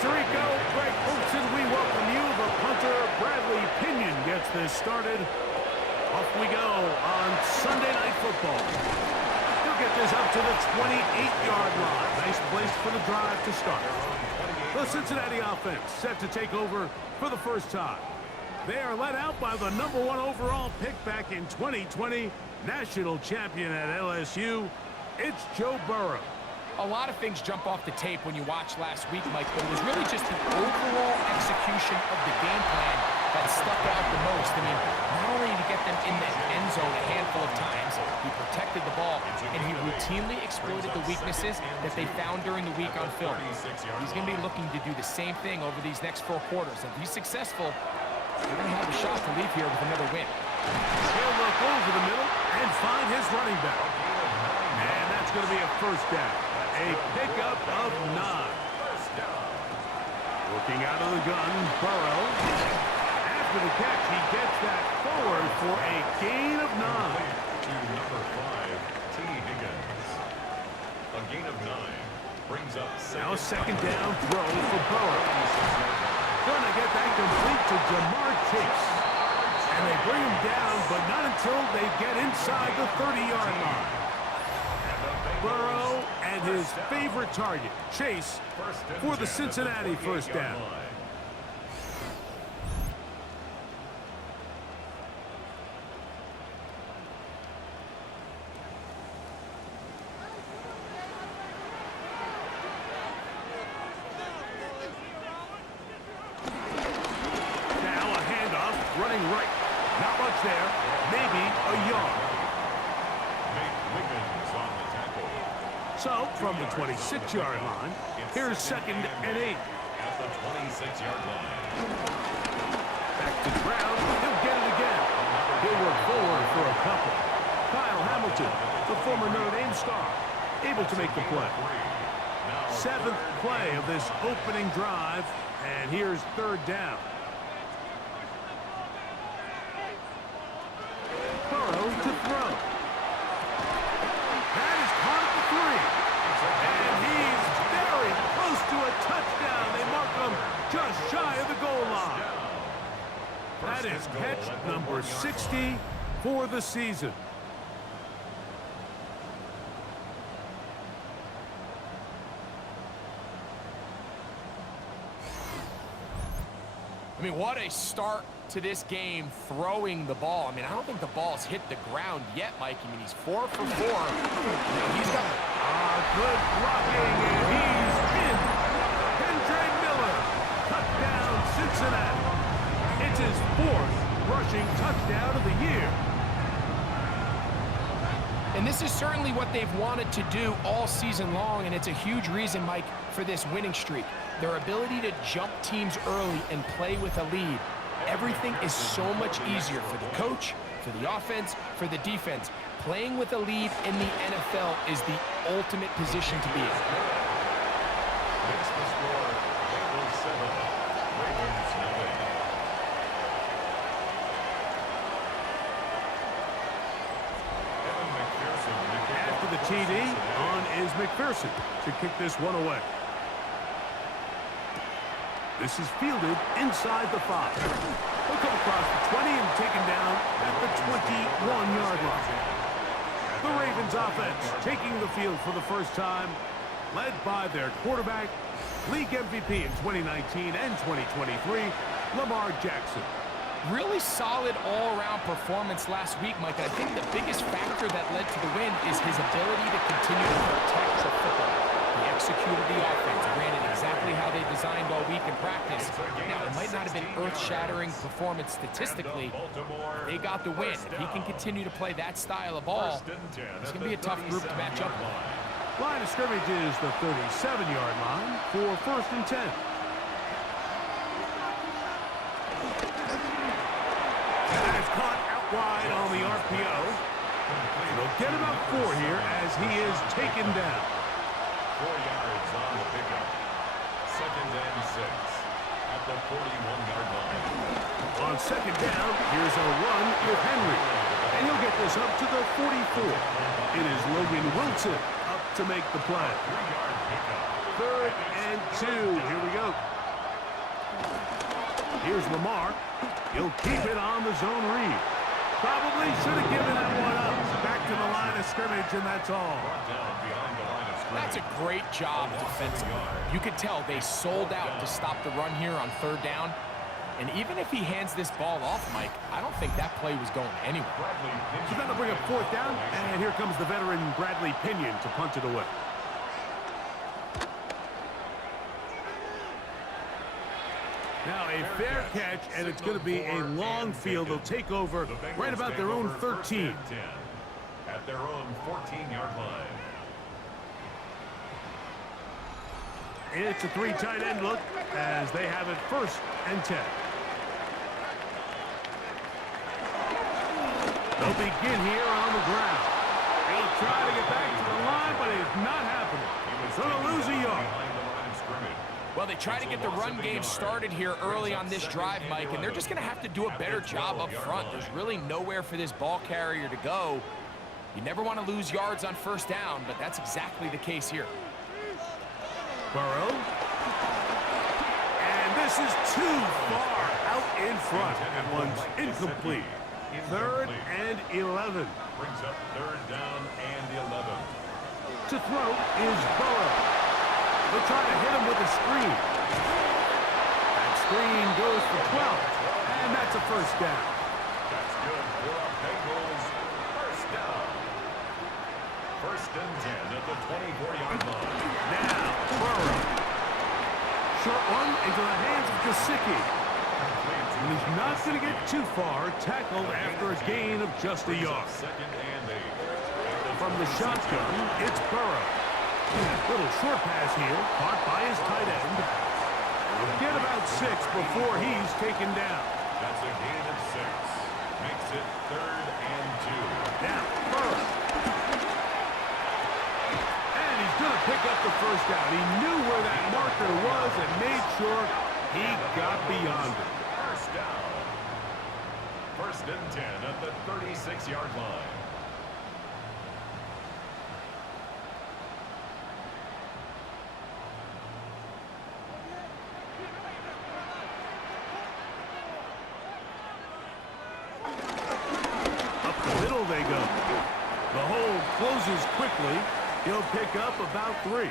Tirico, Greg Olson, we welcome you. The punter, Bradley Pinion, gets this started. Off we go on Sunday Night Football. He'll get this up to the 28-yard line. Nice place for the drive to start. The Cincinnati offense set to take over for the first time. They are led out by the #1 overall pick back in 2020, national champion at LSU. It's Joe Burrow. A lot of things jump off the tape when you watch last week, Mike, but it was really just the overall execution of the game plan that stuck out the most. I mean, not only did he get them in the end zone a handful of times, he protected the ball, and he routinely exploited the weaknesses that they found during the week on film. He's going to be looking to do the same thing over these next 4 quarters. If he's successful, they're going to have a shot to leave here with another win. He'll look over the middle and find his running back. And that's going to be a first down. A pickup of 9. Looking out of the gun, Burrow. After the catch, he gets that forward for a gain of 9. To number 5, T. Higgins. A gain of 9 brings up now second down throw for Burrow. Gonna get that complete to Jamar Chase. And they bring him down, but not until they get inside the 30-yard line. Burrow and his favorite target, Chase, for the Cincinnati first down. Now a handoff, running right. Not much there, maybe a yard. So, from the 26-yard line, here's 2nd and 8. At the 26-yard line. Back to the ground. He'll get it again. He'll work forward for a couple. Kyle Hamilton, the former Notre Dame star, able to make the play. 7th play of this opening drive, and here's 3rd down. Burrow to throw. That is caught at the 3. And he's very close to a touchdown. They mark him just shy of the goal line. That is catch number 60 for the season. I mean, what a start to this game throwing the ball. I mean, I don't think the ball's hit the ground yet, Mike. I mean, he's 4 for 4. He's got good blocking, and he's in. Kendra Miller, touchdown Cincinnati. It's his 4th rushing touchdown of the year. And this is certainly what they've wanted to do all season long, and it's a huge reason, Mike, for this winning streak. Their ability to jump teams early and play with a lead. Everything is so much easier for the coach, for the offense, for the defense. Playing with a lead in the NFL is the ultimate position to be in. Makes the score Bengals 7, Ravens 9. After the TD, on is McPherson to kick this one away. This is fielded inside the 5. He'll come across the 20 and taken down at the 21-yard line. The Ravens offense taking the field for the first time, led by their quarterback, league MVP in 2019 and 2023, Lamar Jackson. Really solid all-around performance last week, Mike. I think the biggest factor that led to the win is his ability to continue to protect the football. He executed the offense, ran it exactly how they designed all week in practice. Now, it might not have been earth-shattering performance statistically. They got the win. If he can continue to play that style of ball, it's going to be a tough group to match up with. Line of scrimmage is the 37-yard line for 1st and 10. That is caught out wide on the RPO. They'll get about 4 here as he is taken down. 4 yards on the pickup. 2nd and 6 at the 41-yard line. On 2nd down, here's a run with Henry. And he'll get this up to the 44. It is Logan Wilson up to make the play. 3rd and 2. Here we go. Here's Lamar. He'll keep it on the zone read. Probably should have given that one up. Back to the line of scrimmage, and that's all. That's a great job defensively. You could tell they sold out to stop the run here on third down. And even if he hands this ball off, Mike, I don't think that play was going anywhere. So that'll bring up fourth down, and here comes the veteran Bradley Pinion to punt it away. Now a fair catch, and it's going to be a long field. They'll take over right about their own 13. At their own 14-yard line. It's a three tight end look as they have it 1st and 10. They'll begin here on the ground. He'll try to get back to the line, but it's not happening. He's going to lose a yard. Well, they try to get the run game started here early on this drive, Mike, and they're just going to have to do a better job up front. There's really nowhere for this ball carrier to go. You never want to lose yards on 1st down, but that's exactly the case here. Burrow. And this is too far out in front. That one's incomplete. 3rd and 11. Brings up 3rd down and 11. To throw is Burrow. They'll try to hit him with a screen. That screen goes for 12. And that's a 1st down. That's good for our Bengals. 1st down. 1st and 10 at the 24-yard line. Now, Burrow. Short one into the hands of Gesicki. And he's not going to get too far. Tackled after a gain of just a yard. 2nd and 8. From the shotgun, it's Burrow. Little short pass here, caught by his tight end. He'll get about 6 before he's taken down. That's a gain of 6. Makes it 3rd and 2. Now, Burrow. And he's going to pick up the 1st down. He knew where that marker was and made sure he got beyond it. 1st down. 1st and 10 at the 36-yard line. They go. The hole closes quickly. He'll pick up about 3.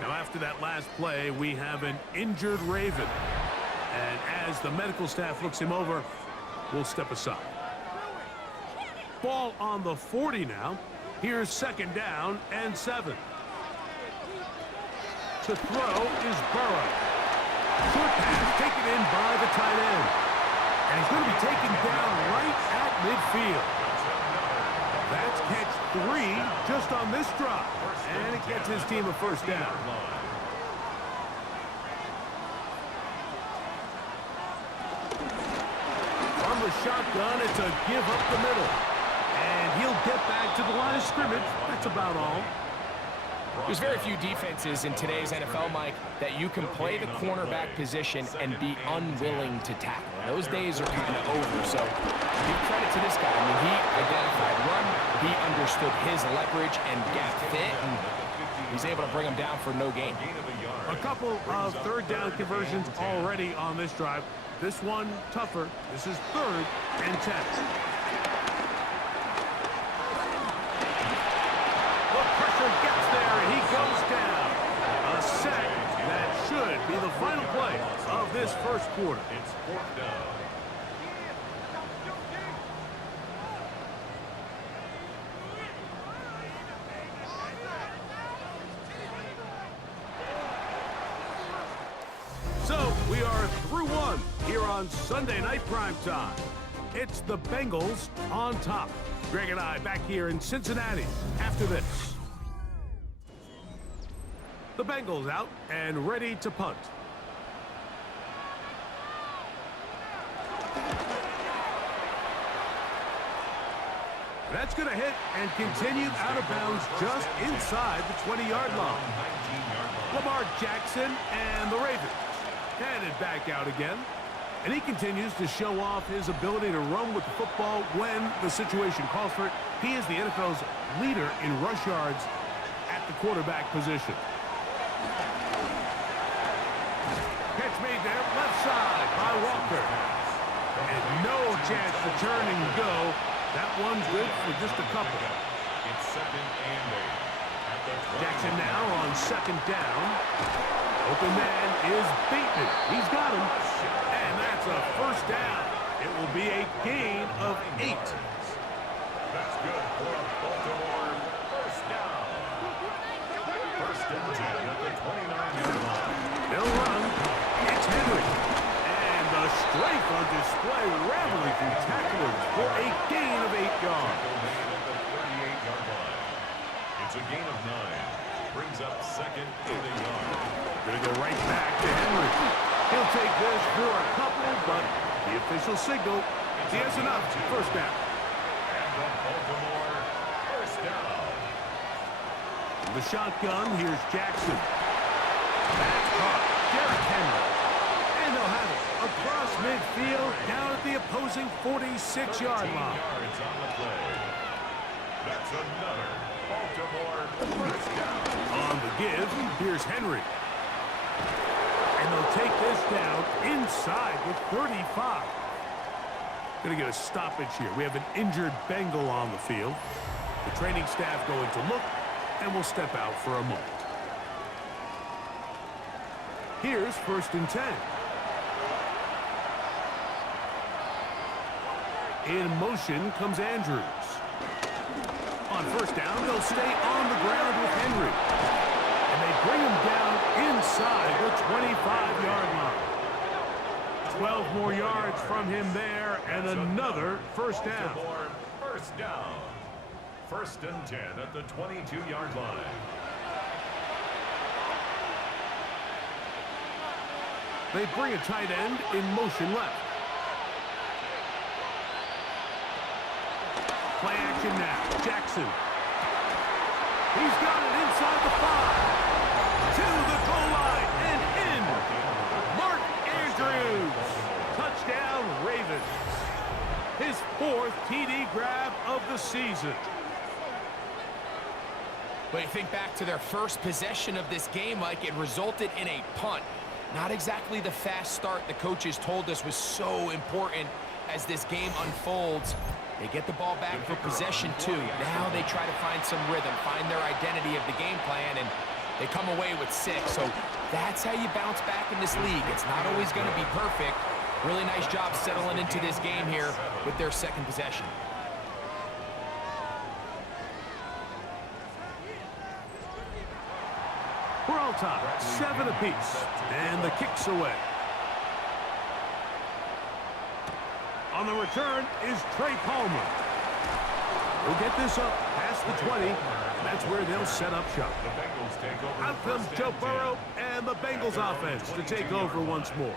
Now after that last play, we have an injured Raven. And as the medical staff looks him over, we'll step aside. Ball on the 40 now. Here's 2nd down and 7. To throw is Burrow. Short pass taken in by the tight end. And he's going to be taken down right at midfield. That's catch 3 just on this drop. And it gets his team a 1st down. From the shotgun, it's a give up the middle. And he'll get back to the line of scrimmage. That's about all. There's very few defenses in today's NFL, Mike, that you can play the cornerback position and be unwilling to tackle. Those days are kind of over, so give credit to this guy. I mean, he identified run, he understood his leverage and gap fit, and he's able to bring him down for no gain. A couple of 3rd down conversions already on this drive. This one tougher. This is 3rd and 10. Gets there, and he goes down. A sack that should be the final play of this 1st quarter. It's 4th down. So we are through 1 here on Sunday Night Primetime. It's the Bengals on top. Greg and I back here in Cincinnati after this. The Bengals out and ready to punt. That's going to hit and continue out of bounds just inside the 20-yard line. Lamar Jackson and the Ravens headed back out again. And he continues to show off his ability to run with the football when the situation calls for it. He is the NFL's leader in rush yards at the quarterback position. Catch made there, left side blocker. And no chance to turn and go. That one's good for just a couple. It's 2nd and 8. Jackson now on 2nd down. Open man is beaten. He's got him. And that's a 1st down. It will be a gain of 8. That's good for a Baltimore 1st down. 1st and 10 at the 29-yard line. They'll run. It's Henry. And the strength on display, rattling through tacklers for a gain of 8 yards. At the 38-yard line. It's a gain of 9. Brings up 2nd and 8 yards. Going to go right back to Henry. He'll take this for a couple, but the official signal, he has enough. 1st down. And the Baltimore 1st down. From the shotgun, here's Jackson. That's caught. Derrick Henry. And they'll have it across midfield down at the opposing 46-yard line. Yards on the play. That's another Baltimore 1st down. On the give, here's Henry. And they'll take this down inside the 35. Going to get a stoppage here. We have an injured Bengal on the field. The training staff going to look, and we'll step out for a moment. Here's 1st and 10. In motion comes Andrews. On 1st down, they'll stay on the ground with Henry. And they bring him down inside the 25-yard line. 12 more yards from him there, and another 1st down. Baltimore 1st down. 1st and 10 at the 22-yard line. They bring a tight end in motion left. Play action now. Jackson. He's got it inside the 5. To the goal line and in. Mark Andrews. Touchdown, Ravens. His 4th TD grab of the season. But you think back to their first possession of this game, Mike, it resulted in a punt. Not exactly the fast start the coaches told us was so important as this game unfolds. They get the ball back for possession 2. Now they try to find some rhythm, find their identity of the game plan, and they come away with 6. So that's how you bounce back in this league. It's not always going to be perfect. Really nice job settling into this game here with their 2nd possession. We're all tied, 7 apiece, and the kick's away. On the return is Trey Palmer. He'll get this up past the 20, and that's where they'll set up shop. Out comes Joe Burrow and the Bengals offense to take over once more.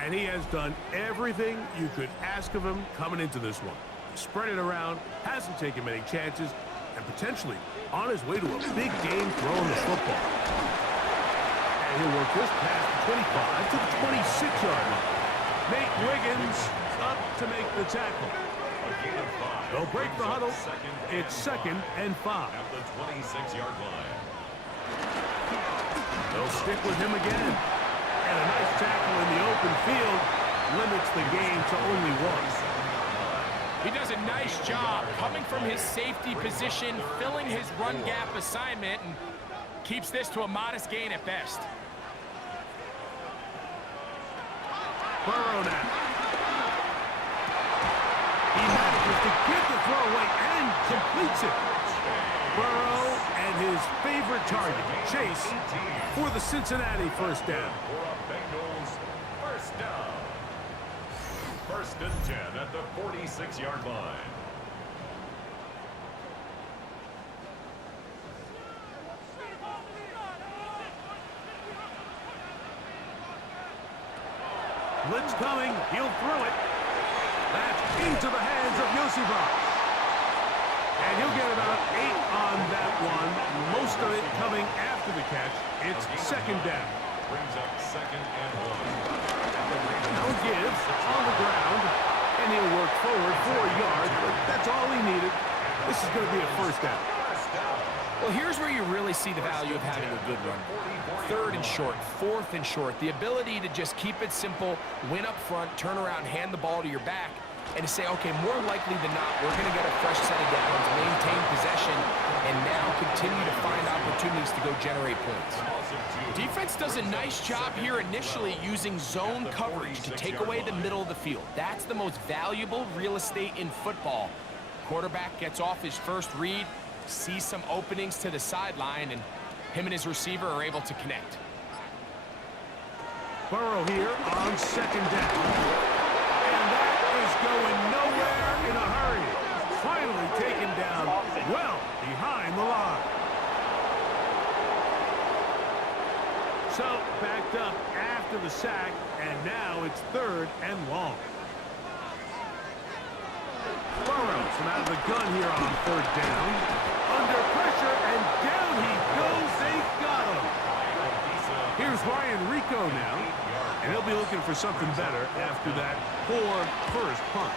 And he has done everything you could ask of him coming into this one. Spread it around, hasn't taken many chances, and potentially on his way to a big game throwing the football. And he'll work this past the 25 to the 26-yard line. Nate Wiggins up to make the tackle. They'll break the huddle. It's 2nd and 5. At the 26-yard line. They'll stick with him again. And a nice tackle in the open field limits the game to only 1. He does a nice job coming from his safety position, filling his run gap assignment, and keeps this to a modest gain at best. Burrow now. He manages to get the throw away and completes it. Burrow and his favorite target, Chase, for the Cincinnati 1st down. For a Bengals 1st down. 1st and 10 at the 46-yard line. Blitz coming. He'll throw it. That's into the hands of Yosifov. And he'll get about 8 on that one. Most of it coming after the catch. It's 2nd down. Brings up 2nd and 1. No gives on the ground. And he'll work forward 4 yards, but that's all he needed. This is going to be a 1st down. 1st down. Well, here's where you really see the value of having a good run. 3rd and short, 4th and short. The ability to just keep it simple, win up front, turn around, hand the ball to your back, and to say, okay, more likely than not, we're going to get a fresh set of downs, maintain possession, and now continue to find opportunities to go generate points. Defense does a nice job here initially using zone coverage to take away the middle of the field. That's the most valuable real estate in football. Quarterback gets off his first read, sees some openings to the sideline, and him and his receiver are able to connect. Burrow here on 2nd down. And that is going nowhere in a hurry. Finally taken down well behind the line. So backed up after the sack, and now it's 3rd and long. Burrow from out of the gun here on 3rd down. Under pressure, and down he goes. They got him. Here's Ryan Rico now, and he'll be looking for something better after that poor first punt.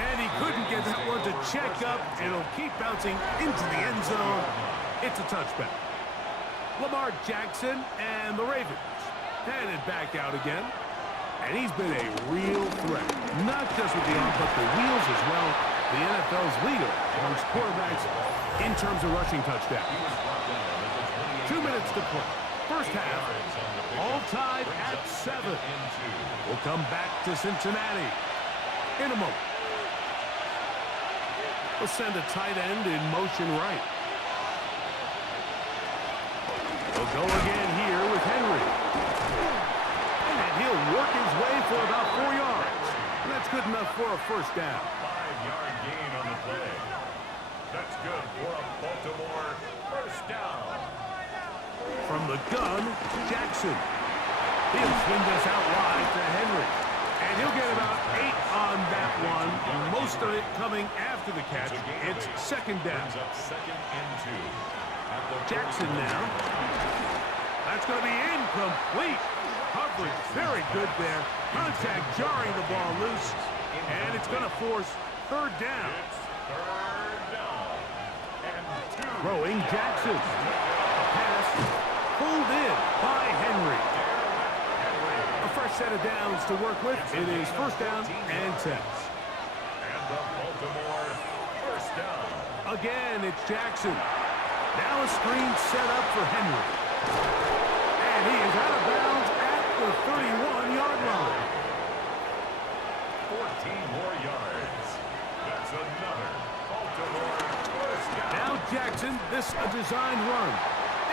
And he couldn't get that one to check up, and it'll keep bouncing into the end zone. It's a touchback. Lamar Jackson and the Ravens headed back out again. And he's been a real threat, not just with the arm, but the wheels as well. The NFL's leader amongst quarterbacks in terms of rushing touchdowns. 2 minutes to play. First half, all tied at 7. We'll come back to Cincinnati in a moment. We'll send a tight end in motion right. We'll go again here with Henry. And he'll work his way for about 4 yards. And that's good enough for a first down. 5-yard gain on the play. That's good for a Baltimore first down. From the gun, Jackson. He'll swing this out wide to Henry. And he'll get about 8 on that one. Most of it coming after the catch. It's 2nd down. Second and 2. Jackson now. That's going to be incomplete. Coverage very good there. Contact jarring the ball loose. And it's going to force 3rd down. It's 3rd down. And 2. Throwing Jackson. A pass pulled in by Henry. A fresh set of downs to work with. It is 1st down and 10. And the Baltimore first down. Again, it's Jackson. Now a screen set up for Henry. And he is out of bounds at the 31-yard line. 14 more yards. That's another Baltimore first down. Now Jackson, this a designed run.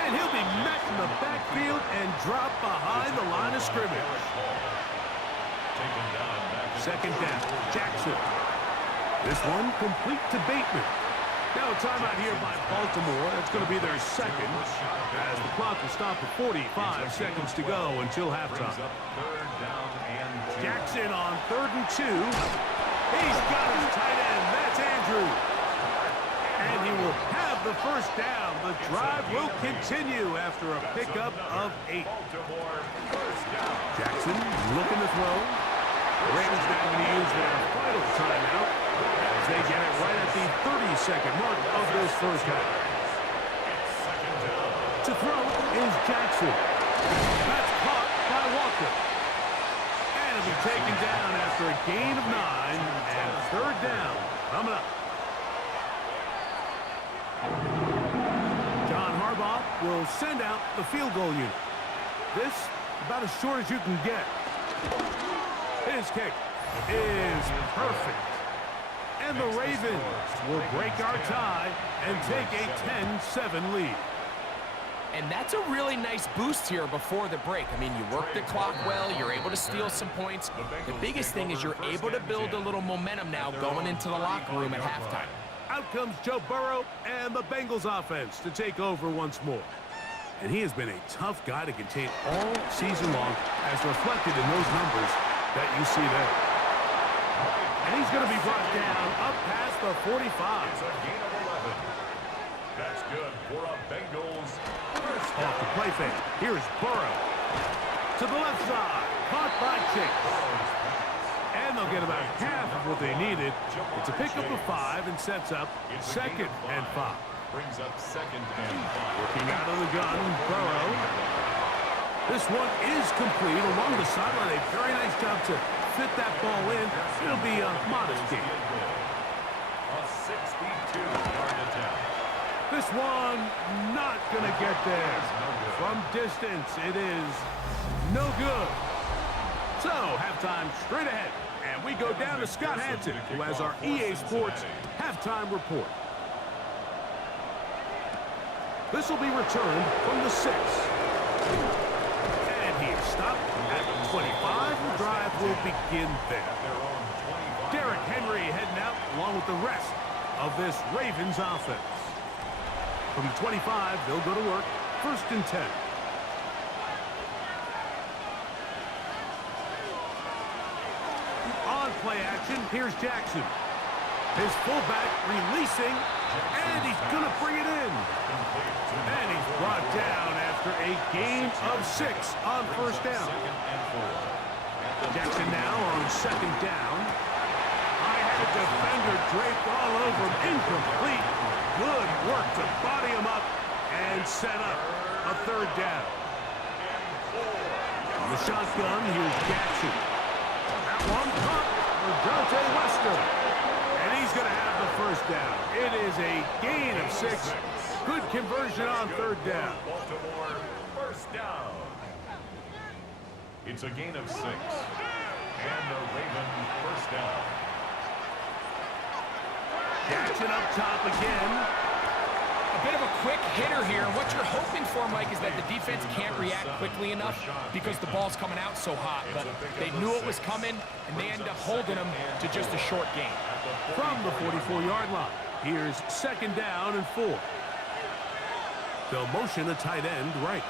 And he'll be met in the backfield and dropped behind the line of scrimmage. Taken down back. 2nd down, Jackson. This one complete to Bateman. Now a timeout here by Baltimore. That's going to be their 2nd, as the clock will stop at 45 seconds to go until halftime. 3rd down and 2. Jackson on 3rd and 2. He's got his tight end. That's Andrew. And he will have the first down. The drive will continue after a pickup of 8. Baltimore first down. Jackson looking to throw. The Ravens now going to use their final timeout as they get it right at the 30-second mark of this first half. To throw is Jackson. That's caught by Walker. And it'll be taken down after a gain of 9 and 3rd down coming up. John Harbaugh will send out the field goal unit. This about as short as you can get. His kick is perfect. And the Ravens will break our tie and take a 10-7 lead. And that's a really nice boost here before the break. I mean, you work the clock well, you're able to steal some points. The biggest thing is you're able to build a little momentum now going into the locker room at halftime. Out comes Joe Burrow and the Bengals offense to take over once more. And he has been a tough guy to contain all season long, as reflected in those numbers that you see there. And he's going to be brought down up past the 45. It's a gain of 11. That's good for a Bengals first down. Off the play fake. Here's Burrow. To the left side. Caught by Chase. And they'll get about half of what they needed. It's a pickup of 5 and sets up 2nd and 5. Brings up 2nd and 5. Working out of the gun, Burrow. This one is complete along the sideline. A very nice job to fit that ball in. It'll be a modest gain. A 62-yard attempt. This one not going to get there. From distance, it is no good. So, halftime straight ahead. And we go down to Scott Hansen, who has our EA Sports halftime report. This will be returned from the 6. And he is stopped at the 25. The drive will begin there. Derrick Henry heading out along with the rest of this Ravens offense. From the 25, they'll go to work. 1st and 10. On play action, here's Jackson. His fullback releasing, and he's going to bring it in. And he's brought down after a gain of 6 on 1st down. Jackson now on 2nd down. High-headed defender draped all over him. Incomplete. Good work to body him up and set up a 3rd down. On the shotgun, here's Jackson. That one caught for Dante Wester. And he's going to have the 1st down. It is a gain of 6. Good conversion on 3rd down. Baltimore 1st down. It's a gain of 6. And the Ravens 1st down. Jackson up top again. A bit of a quick hitter here. And what you're hoping for, Mike, is that the defense can't react quickly enough because the ball's coming out so hot. But they knew it was coming, and they end up holding them to just a short gain. From the 44-yard line, here's 2nd down and 4. They'll motion a tight end right.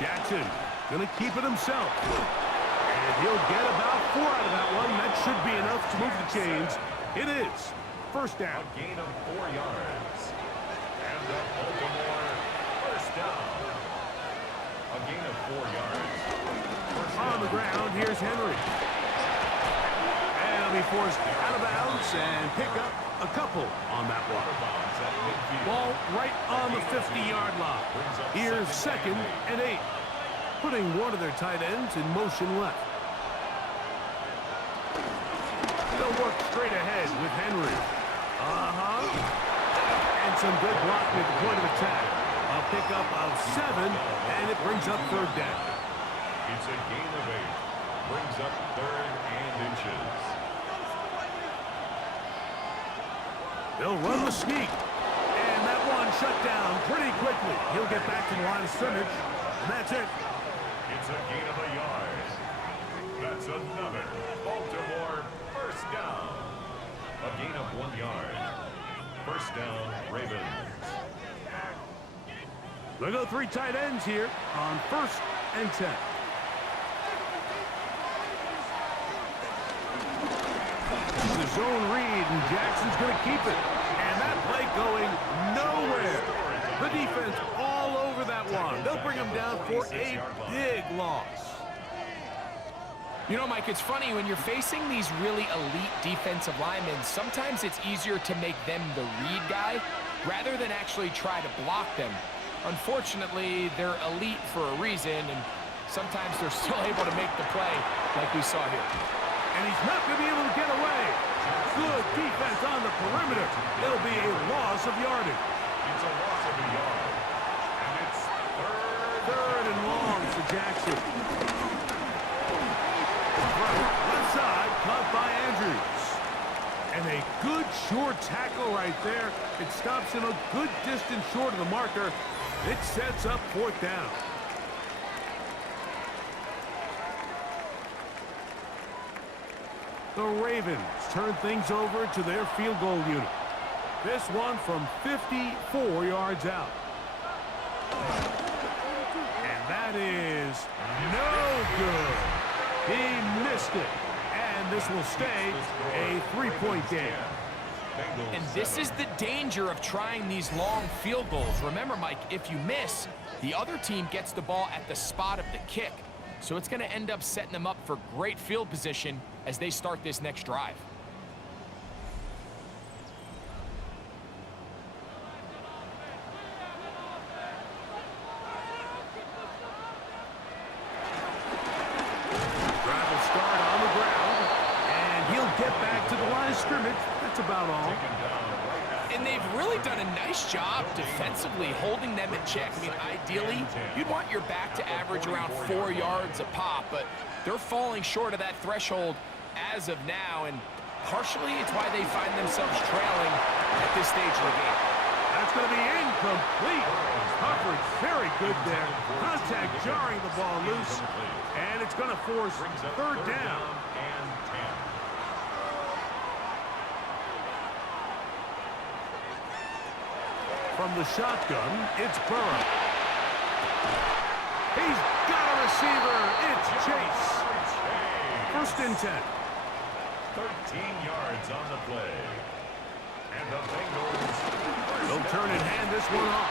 Jackson going to keep it himself. And he'll get about 4 out of that one. That should be enough to move the chains. It is 1st down. A gain of 4 yards. And the Baltimore 1st down. A gain of 4 yards. On the ground, here's Henry. And he'll be forced out of bounds and pick up a couple on that one. Ball right on the 50-yard line. Here's 2nd and 8. Putting one of their tight ends in motion left. They'll work straight ahead with Henry. And some good blocking at the point of attack. A pickup of 7, and it brings up 3rd down. It's a gain of 8. Brings up 3rd and inches. They'll run the sneak. And that one shut down pretty quickly. He'll get back to the line of scrimmage, and that's it. It's a gain of a yard. That's another Baltimore 1st down. A gain of 1 yard. 1st down, Ravens. They'll go 3 tight ends here on 1st and 10. The zone read, and Jackson's going to keep it. And that play going nowhere. The defense all over that one. They'll bring him down for a big loss. You know, Mike, it's funny, when you're facing these really elite defensive linemen, sometimes it's easier to make them the read guy rather than actually try to block them. Unfortunately, they're elite for a reason, and sometimes they're still able to make the play like we saw here. And he's not going to be able to get away. Good defense on the perimeter. It'll be a loss of yardage. It's a loss of a yard. And it's 3rd and long for Jackson. Left side, caught by Andrews. And a good short tackle right there. It stops him a good distance short of the marker. It sets up 4th down. The Ravens turn things over to their field goal unit. This one from 54 yards out. And that is no good. He missed it. And this will stay a 3-point game. And this is the danger of trying these long field goals. Remember, Mike, if you miss, the other team gets the ball at the spot of the kick. So it's going to end up setting them up for great field position as they start this next drive. Drive will start on the ground, and he'll get back to the line of scrimmage. That's about all. And they've really done a nice job defensively holding them in check. I mean, ideally, you'd want your back to average around 4 yards a pop, but they're falling short of that threshold as of now, and partially it's why they find themselves trailing at this stage of the game. That's going to be incomplete. Coverage very good there. Contact jarring the ball loose, and it's going to force third down. From the shotgun, it's Burrow. He's got a receiver. It's Chase. First and 10. 13 yards on the play. And the Bengals. They'll turn and hand this one off.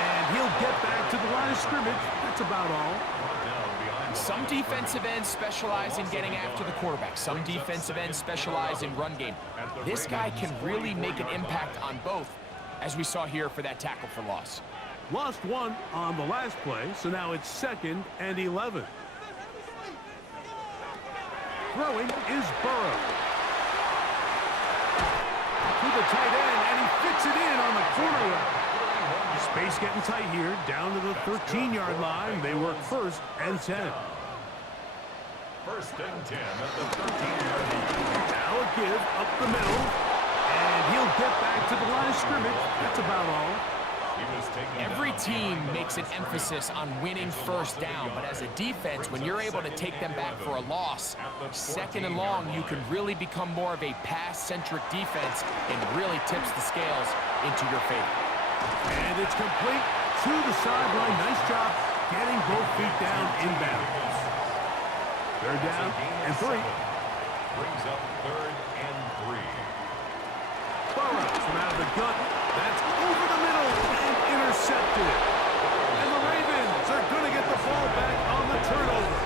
And he'll get back to the line of scrimmage. That's about all. Some defensive ends specialize in getting after the quarterback. Some defensive ends specialize in run game. This guy can really make an impact on both, as we saw here for that tackle for loss. Lost one on the last play, so now it's 2nd and 11. Throwing is Burrow. To the tight end, and he fits it in on the corner route. Space getting tight here, down to the 13-yard line. They work 1st and 10. 1st and 10 at the 13-yard line. Now a give up the middle. And he'll get back to the line of scrimmage. That's about all. Every team makes an emphasis on winning first down, but as a defense, when you're able to take them back for a loss, 2nd and long, you can really become more of a pass-centric defense and really tips the scales into your favor. And it's complete to the sideline. Nice job getting both feet down inbounds. They're down and 3. Brings up 3rd and 3. Burrow from out of the gun. That's over the middle and intercepted. And the Ravens are going to get the ball back on the turnover.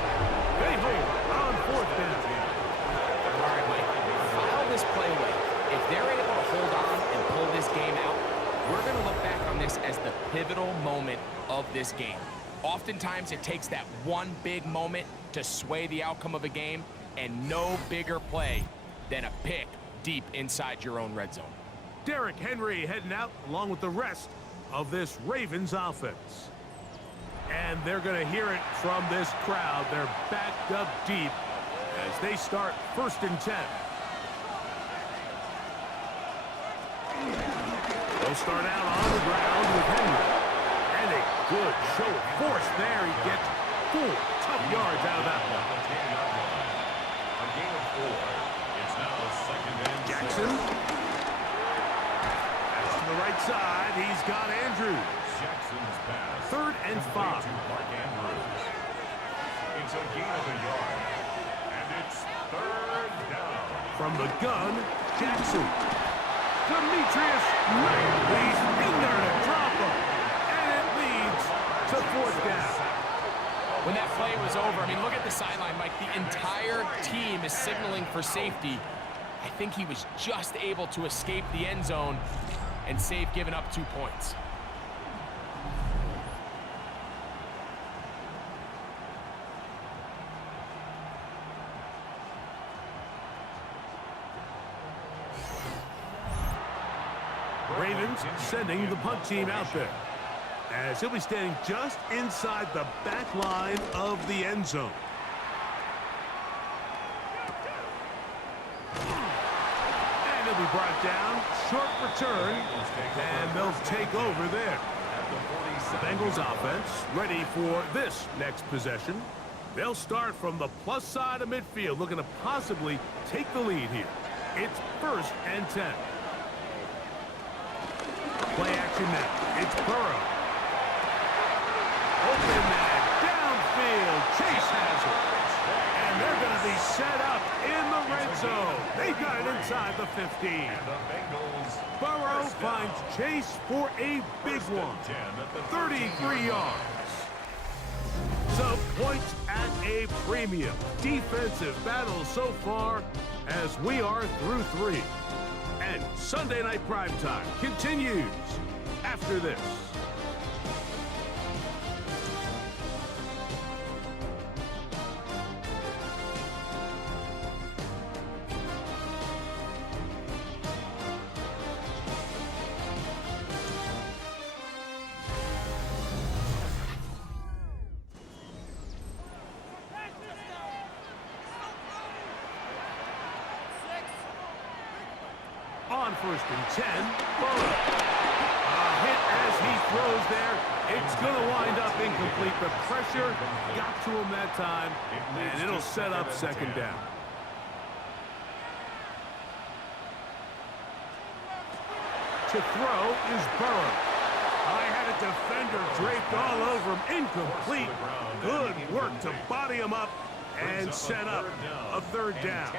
They hold on 4th down. All right, Mike, file this play away. If they're able to hold on and pull this game out, we're going to look back on this as the pivotal moment of this game. Oftentimes, it takes that one big moment to sway the outcome of a game, and no bigger play than a pick deep inside your own red zone. Derrick Henry heading out along with the rest of this Ravens offense. And they're going to hear it from this crowd. They're backed up deep as they start 1st and 10. They'll start out on the ground with Henry. And a good show of force there. He gets 4 tough yards out of that one. A gain of 4. It's now 2nd and 6. Jackson. That's to the right side. He's got Andrews. Jackson's pass. 3rd and 5. To Mark Andrews. It's a gain of a yard. And it's 3rd down. From the gun, Jackson. Demetrius Knight. He's in there to drop him. And it leads to 4th down. When that play was over, I mean, look at the sideline, Mike. The entire team is signaling for safety. I think he was just able to escape the end zone and save giving up 2 points. Ravens sending the punt team out there, as he'll be standing just inside the back line of the end zone. And he'll be brought down. Short return, and they'll take over there. The Bengals offense ready for this next possession. They'll start from the plus side of midfield, looking to possibly take the lead here. It's 1st and 10. Play action now. It's Burrow. Open man, downfield. Chase has it. And they're going to be set up in the red zone. They got it inside the 15. Burrow finds Chase for a big one. 33 yards. So points at a premium. Defensive battle so far as we are through 3. And Sunday Night Primetime continues after this. On 1st and 10, Baugh. A hit as he throws there. It's going to wind up incomplete. The pressure got to him that time, and it'll set up 2nd down. To throw is Burrow. I had a defender draped all over him. Incomplete. Good work to body him up and set up a 3rd down.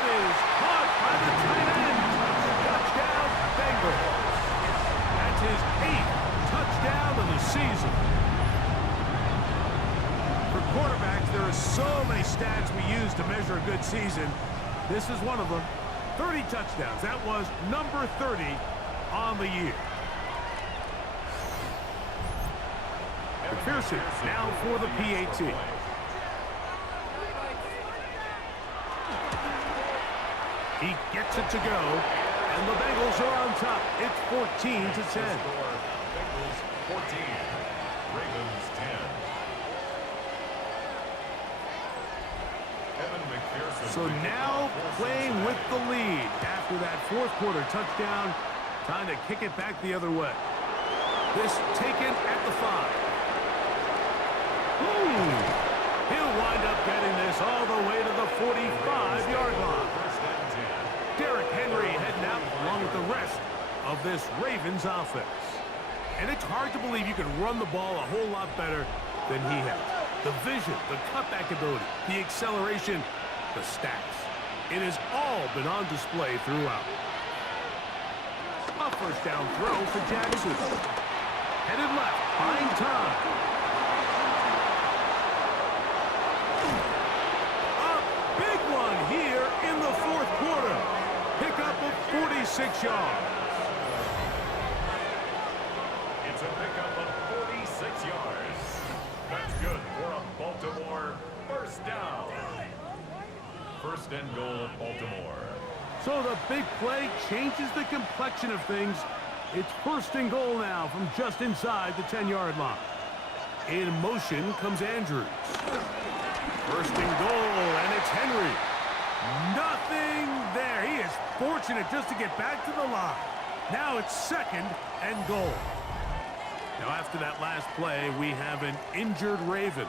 Is caught by the tight end. Touchdown, Bengals. That's his 8th touchdown of the season. For quarterbacks, there are so many stats we use to measure a good season. This is one of them. 30 touchdowns. That was number 30 on the year. McPherson now for the PAT. He gets it to go, and the Bengals are on top. It's 14-10. Bengals 14, Ravens 10. So now playing with the lead after that 4th quarter touchdown. Time to kick it back the other way. This taken at the 5. He'll wind up getting this all the way to the 45-yard line. Derrick Henry heading out along with the rest of this Ravens offense. And it's hard to believe you can run the ball a whole lot better than he has. The vision, the cutback ability, the acceleration, the stats. It has all been on display throughout. A 1st down throw for Jackson. Headed left, buying time. Here in the 4th quarter. Pickup of 46 yards. It's a pickup of 46 yards. That's good for a Baltimore 1st down. 1st and goal, Baltimore. So the big play changes the complexion of things. It's 1st and goal now from just inside the 10-yard line. In motion comes Andrews. 1st and goal, and it's Henry. Nothing there. He is fortunate just to get back to the line. Now it's 2nd and goal. Now after that last play, we have an injured Raven.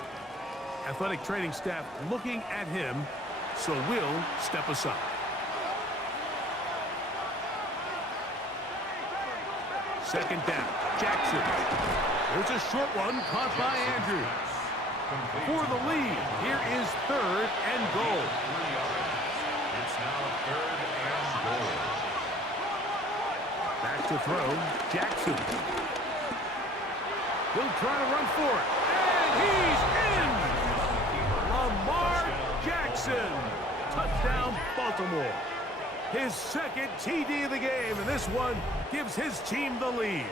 Athletic training staff looking at him, so we'll step aside. Second down, Jackson. There's a short one caught by Andrews. For the lead, here is 3rd and goal. It's now 3rd and goal. Back to throw, Jackson. He'll try to run for it, and he's in! Lamar Jackson, touchdown Baltimore. His 2nd TD of the game, and this one gives his team the lead.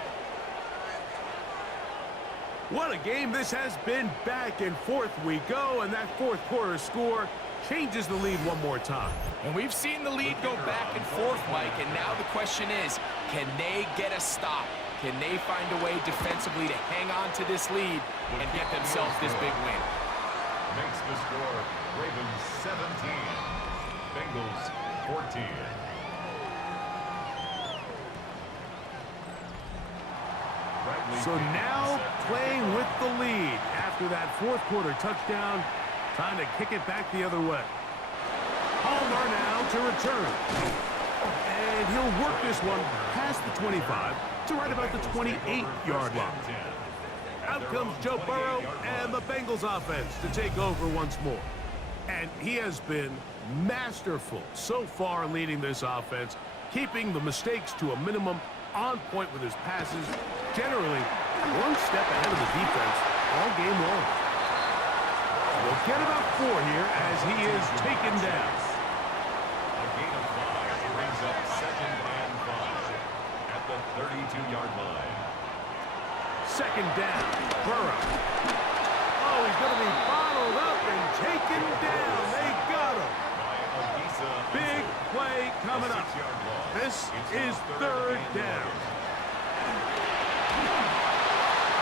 What a game this has been. Back and forth we go, and that 4th quarter score changes the lead one more time. And we've seen the lead go back and forth, Mike, and now the question is, can they get a stop? Can they find a way defensively to hang on to this lead and get themselves this big win? Makes the score Ravens 17, Bengals 14. So now playing with the lead after that 4th quarter touchdown. Time to kick it back the other way. Palmer now to return. And he'll work this one past the 25 to right about the 28-yard line. Out comes Joe Burrow and the Bengals offense to take over once more. And he has been masterful so far leading this offense, keeping the mistakes to a minimum, on point with his passes, generally One step ahead of the defense all game long. We'll get about 4 here as he is taken down. A gain of 5 brings up 2nd and 5 at the 32-yard line. 2nd down, Burrow. Oh, he's going to be bottled up and taken down. They got him. Big play coming up. This is 3rd down.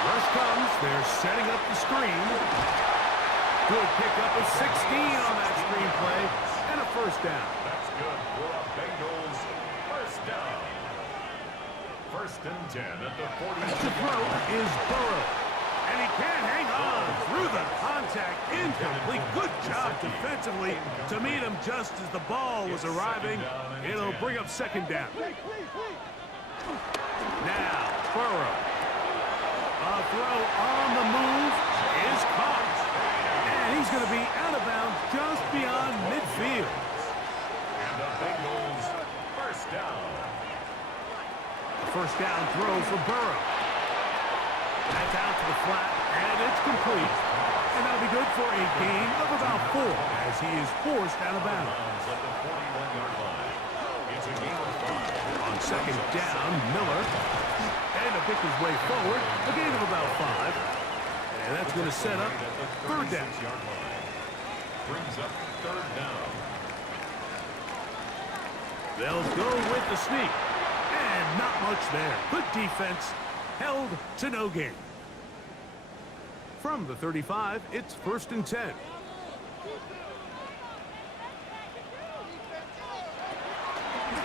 Rush comes. They're setting up the screen. Good pickup of 16 on that screen play. And a 1st down. That's good for a Bengals 1st down. 1st and 10 at the 40. To throw is Burrow. And he can't hang on through the contact. Incomplete. Good job defensively to meet him just as the ball was arriving. It'll bring up 2nd down. Now, Burrow. A throw on the move is caught. And he's going to be out of bounds just beyond midfield. And the Bengals 1st down. A 1st down throw for Burrow. That's out to the flat, and it's complete. And that'll be good for a gain of about 4 as he is forced out of bounds. At the 41-yard line. It's a gain of 5. On 2nd down, Miller. And to pick his way forward, a gain of about 5. And that's going to set up 3rd down. Brings up 3rd down. They'll go with the sneak. And not much there. Good defense. Held to no gain. From the 35, it's 1st and 10.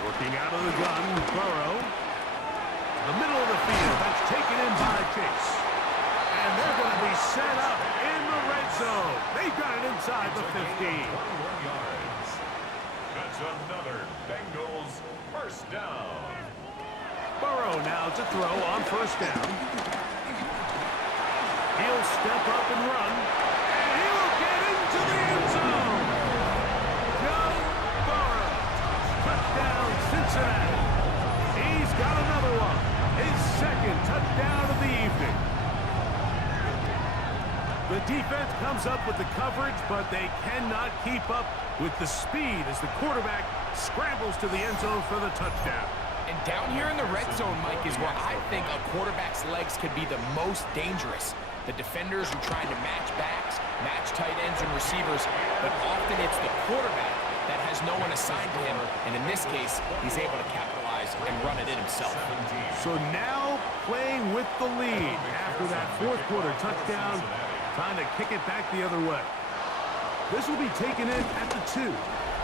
Working out of the gun, Burrow. The middle of the field, that's taken in by Chase. And they're going to be set up in the red zone. They got it inside the 15. 21 yards. That's another Bengals 1st down. Burrow now to throw on 1st down. He'll step up and run. And he'll get into the end zone. Joe Burrow. Touchdown, Cincinnati. He's got another one. His 2nd touchdown of the evening. The defense comes up with the coverage, but they cannot keep up with the speed as the quarterback scrambles to the end zone for the touchdown. And down here in the red zone, Mike, is where I think a quarterback's legs could be the most dangerous. The defenders are trying to match backs, match tight ends and receivers, but often it's the quarterback that has no one assigned to him, and in this case, he's able to capitalize and run it in himself. So now playing with the lead after that 4th quarter touchdown, trying to kick it back the other way. This will be taken in at the 2.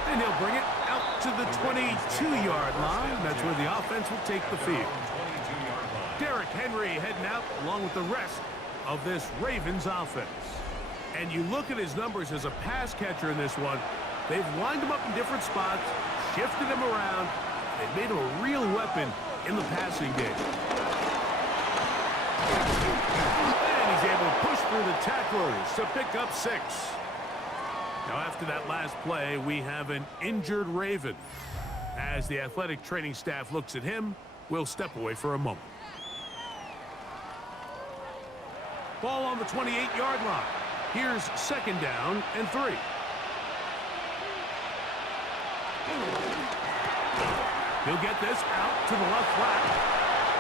And he'll bring it out to the 22-yard line. That's where the offense will take the field. Derrick Henry heading out along with the rest of this Ravens offense. And you look at his numbers as a pass catcher in this one. They've lined him up in different spots, shifted him around. They've made him a real weapon in the passing game. And he's able to push through the tacklers to pick up 6. Now, after that last play, we have an injured Raven. As the athletic training staff looks at him, we'll step away for a moment. Ball on the 28-yard line. Here's 2nd down and 3. He'll get this out to the left flat.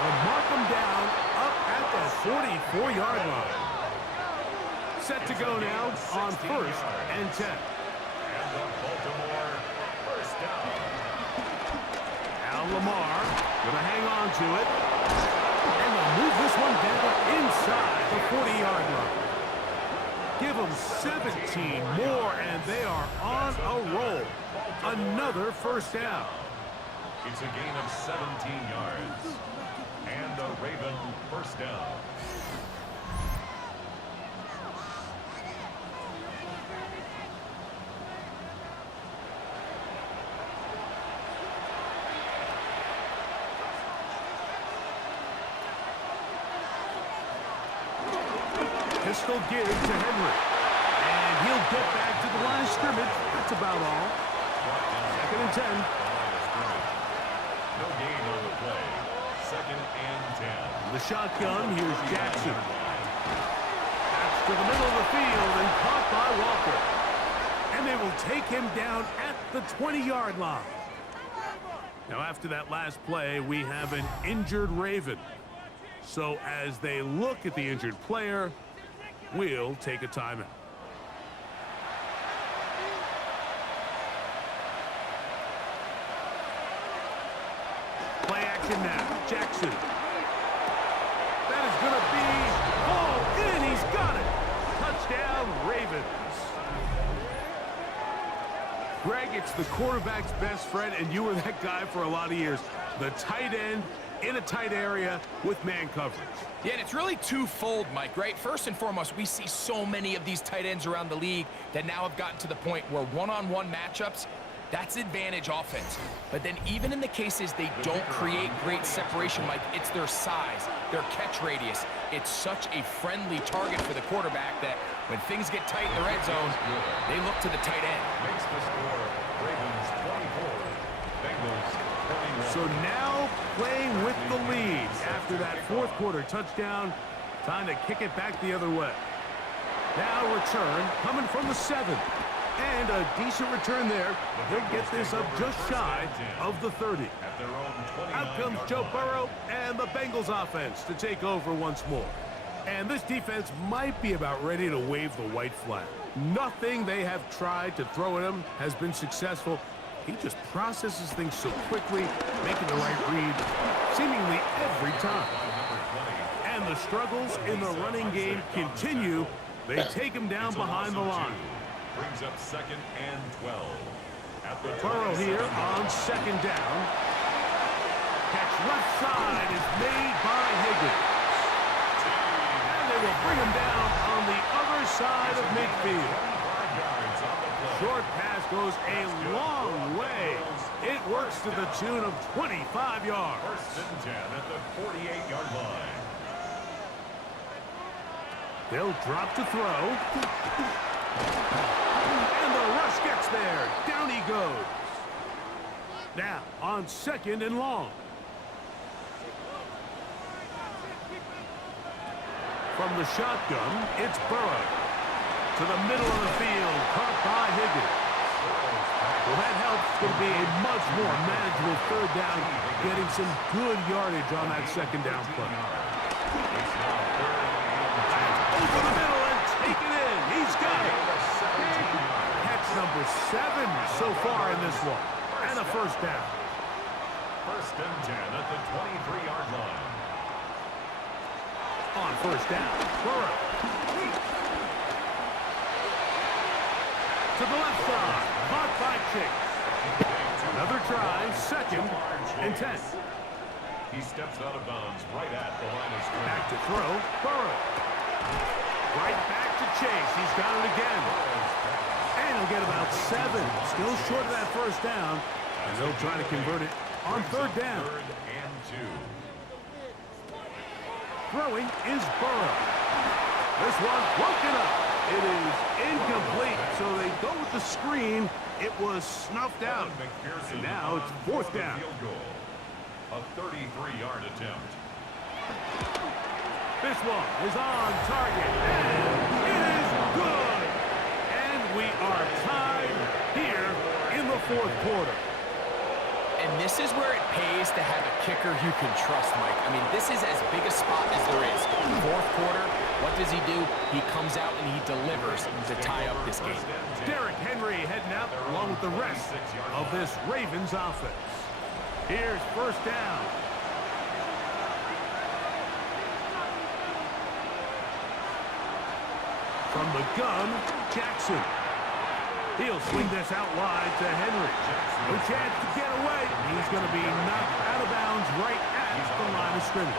They'll mark him down up at the 44-yard line. Set to go now on 1st and 10. And the Baltimore 1st down. Now Lamar going to hang on to it. And they'll move this one down inside the 40-yard line. Give them 17 more, and they are on a roll. Another 1st down. It's a gain of 17 yards. And the Raven 1st down. Pistol give to Henry. And he'll get back to the line of scrimmage. That's about all. 2nd and 10. No gain on the play. second and 10. The shotgun, here's Jackson. That's to the middle of the field and caught by Walker. And they will take him down at the 20-yard line. Now, after that last play, we have an injured Raven. So as they look at the injured player, we'll take a timeout. Play action now. Jackson. That is going to be all in. He's got it. Touchdown, Ravens. Greg, it's the quarterback's best friend, and you were that guy for a lot of years. The tight end in a tight area with man coverage. Yeah, and it's really twofold, Mike, right? First and foremost, we see so many of these tight ends around the league that now have gotten to the point where one-on-one matchups, that's advantage offense. But then even in the cases they don't create great separation, Mike, it's their size, their catch radius. It's such a friendly target for the quarterback that when things get tight in the red zone, they look to the tight end. Makes the score Ravens 24, Bengals 21. So now playing with the lead after that fourth quarter touchdown. Time to kick it back the other way. Now return coming from the 7. And a decent return there. He'll get this up just shy of the 30. Out comes Joe Burrow and the Bengals offense to take over once more. And this defense might be about ready to wave the white flag. Nothing they have tried to throw at him has been successful. He just processes things so quickly, making the right read seemingly every time. And the struggles in the running game continue. They take him down behind the line. Brings up second and 12. At the Burrow here on second down. Catch left side is made by Higgins. And they will bring him down on the other side of midfield. Short pass goes a long way. It works to the tune of 25 yards. First and 10 at the 48-yard line. They'll drop to throw. And the rush gets there. Down he goes. Now on second and long. From the shotgun, it's Burrow. To the middle of the field, caught by Higgins. Well, that helps. It's going to be a much more manageable third down, getting some good yardage on that second down play. Over the middle and take it in. He's got it. Catch number 7 so far in this one. And a first down. First and 10 at the 23-yard line. On first down, Burrow. To the left side, caught by Chase. Another try, second and 10. He steps out of bounds right at the line of scrimmage. Back to throw, Burrow. Right back to Chase. He's got it again. And he'll get about 7. Still short of that first down. And they'll try to convert it on third down. Third and 2. Throwing is Burrow. This one broken up. It is incomplete, so they go with the screen. It was snuffed out. And now it's fourth down. A 33-yard attempt. This one is on target, and it is good. And we are tied here in the fourth quarter. And this is where it pays to have a kicker you can trust, Mike. I mean, this is as big a spot as there is. Fourth quarter, what does he do? He comes out and he delivers to tie up this game. Derrick Henry heading out along with the rest of this Ravens offense. Here's first down. From the gun, Jackson. He'll swing this out wide to Henry. No chance to get away. He's going to be knocked out of bounds right at the line of scrimmage.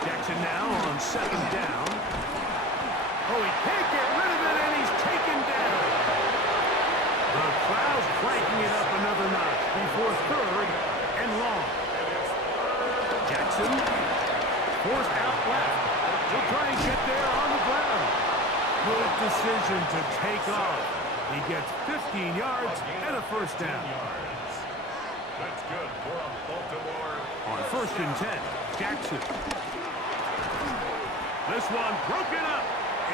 Jackson now on second down. Oh, he can't get rid of it, and he's taken down. The crowd's cranking it up another notch before third and long. Jackson forced out left. He'll try and get there on the ground. Good decision to take off. He gets 15 yards and a first down. That's good for a Baltimore. On 1st and 10, Jackson. This one broken up.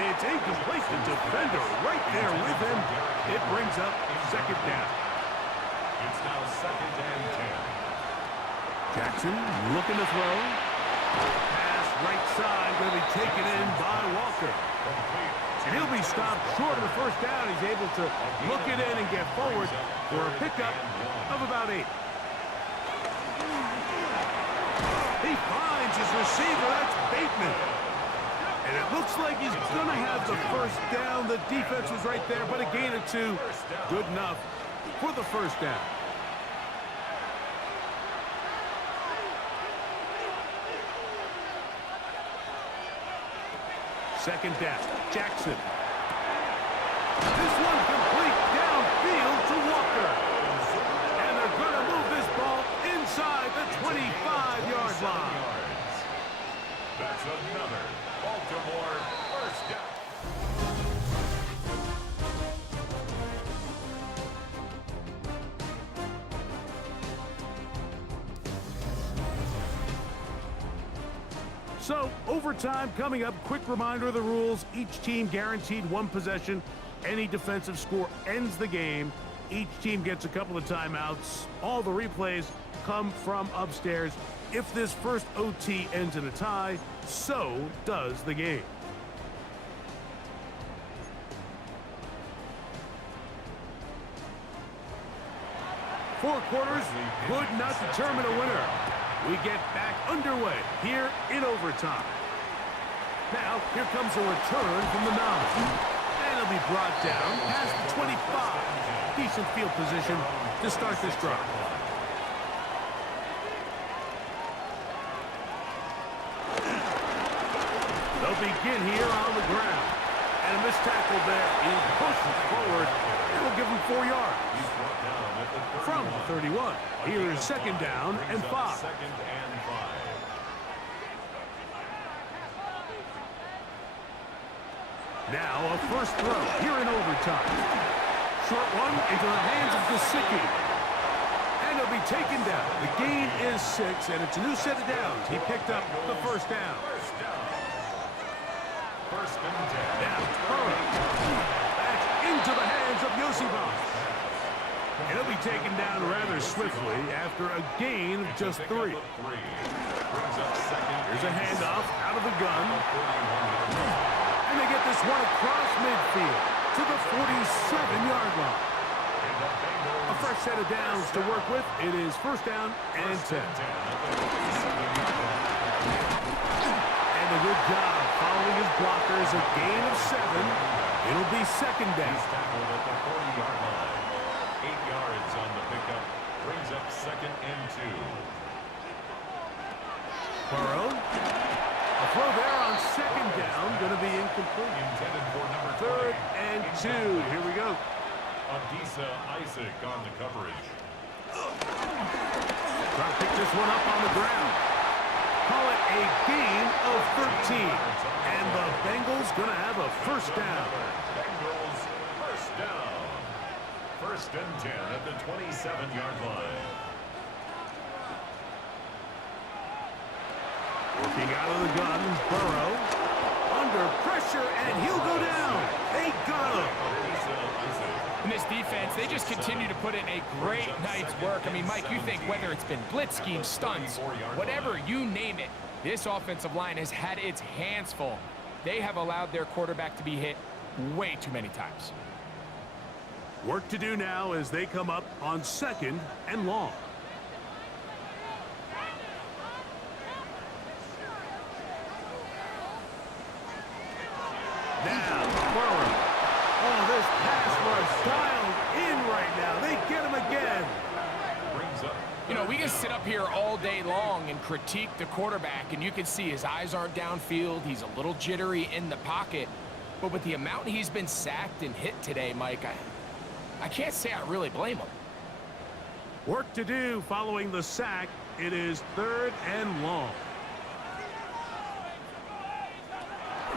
It's incomplete. The defender right there with him. It brings up 2nd down. It's now 2nd and 10. Jackson looking to throw. Pass right side going to be taken in by Walker. And he'll be stopped short of the 1st down. He's able to look it in and get forward for a pickup of about 8. He finds his receiver. That's Bateman. And it looks like he's going to have the 1st down. The defense was right there, but a gain of 2. Good enough for the 1st down. Second down, Jackson. This one complete downfield to Walker. And they're going to move this ball inside the 25-yard line. That's another Baltimore 1st down. So, overtime coming up. Quick reminder of the rules. Each team guaranteed 1 possession. Any defensive score ends the game. Each team gets a couple of timeouts. All the replays come from upstairs. If this first OT ends in a tie, so does the game. Four quarters could not determine a winner. We get back underway here in overtime. Now, here comes a return from the 9. And it'll be brought down past the 25. Decent field position to start this drive. They'll begin here on the ground. And a missed tackle there. He pushes forward. It'll give him 4 yards. From the 31. Here is 2nd down and 5. 2nd and 5. Now a first throw here in overtime. Short one into the hands of Gesicki. And he'll be taken down. The gain is 6, and it's a new set of downs. He picked up the 1st down. 1st and 10. Now Burrow. That's into the hands of Yosibas. And he'll be taken down rather swiftly after a gain of just 3. Here's a handoff out of the gun. And they get this one across midfield to the 47-yard line. A fresh set of downs to work with. It is 1st down and 10. And a good job following his blockers. A gain of 7. It'll be 2nd down. He's tackled at the 40-yard line. 8 yards on the pickup. Brings up 2nd and 2. Burrow. A throw there on 2nd down. Going to be incomplete. Intended for number 3rd and 2. Here we go. Adisa Isaac on the coverage. Try to pick this one up on the ground. Call it a gain of 13. And the Bengals going to have a 1st down. Bengals 1st down. 1st and 10 at the 27-yard line. Working out of the gun, Burrow. Under pressure, and he'll go down. They got him. In this defense, they just continue to put in a great night's work. I mean, Mike, you think whether it's been blitz scheme, stunts, whatever you name it, this offensive line has had its hands full. They have allowed their quarterback to be hit way too many times. Work to do now as they come up on 2nd and long. Now, Burrow. Oh, this pass was dialed in right now. They get him again. You know, we can sit up here all day long and critique the quarterback, and you can see his eyes aren't downfield. He's a little jittery in the pocket. But with the amount he's been sacked and hit today, Mike, I can't say I really blame him. Work to do following the sack. It is 3rd and long.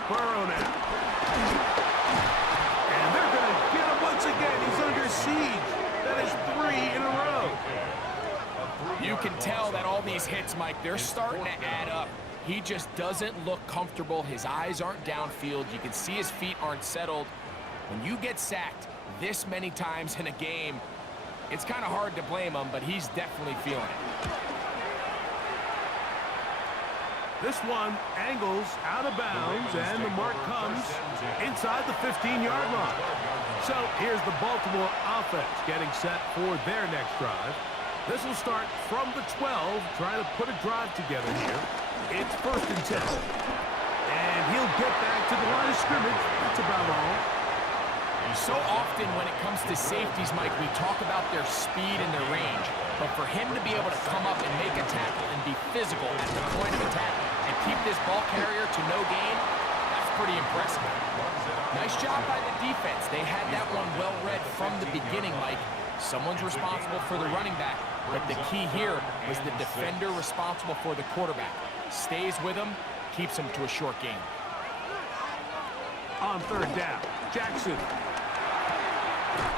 Burrow now. And they're going to get him once again. He's under siege. That is 3 in a row. You can tell that all these hits, Mike, they're starting to add up. He just doesn't look comfortable. His eyes aren't downfield. You can see his feet aren't settled. When you get sacked this many times in a game, it's kind of hard to blame him, but he's definitely feeling it. This one angles out of bounds, and the mark comes inside the 15-yard line. So here's the Baltimore offense getting set for their next drive. This will start from the 12, trying to put a drive together here. It's 1st and 10. And he'll get back to the line of scrimmage. That's about all. So often when it comes to safeties, Mike, we talk about their speed and their range. But for him to be able to come up and make a tackle and be physical at the point of attack and keep this ball carrier to no gain, that's pretty impressive. Nice job by the defense. They had that one well read from the beginning, Mike. Someone's responsible for the running back, but the key here was the defender responsible for the quarterback. Stays with him, keeps him to a short gain. On 3rd down, Jackson.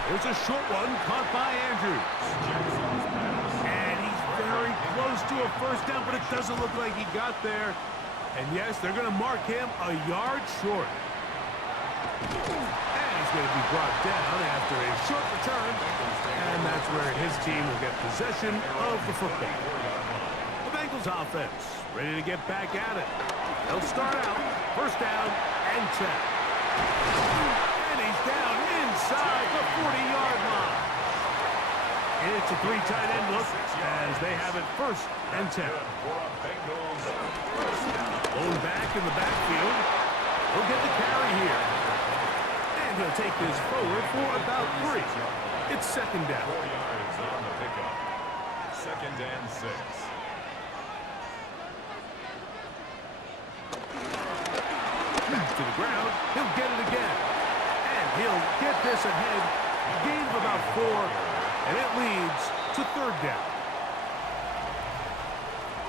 There's a short one caught by Andrews. And he's very close to a 1st down, but it doesn't look like he got there. And yes, they're going to mark him a yard short. And he's going to be brought down after a short return. And that's where his team will get possession of the football. The Bengals offense ready to get back at it. They'll start out 1st down and 10. And he's down inside the 40-yard line. It's a 3 tight end look as they have it 1st and 10. Blown back in the backfield. He'll get the carry here. And he'll take this forward for about 3. It's 2nd down. 4 yards on the pickup. 2nd and 6. Back to the ground. He'll get it again. And he'll get this ahead. Gain of about 4. And it leads to 3rd down.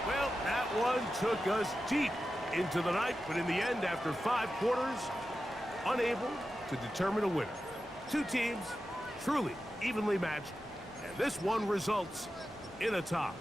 Well, that one took us deep into the night, but in the end, after 5 quarters, unable to determine a winner. 2 teams truly evenly matched, and this one results in a tie.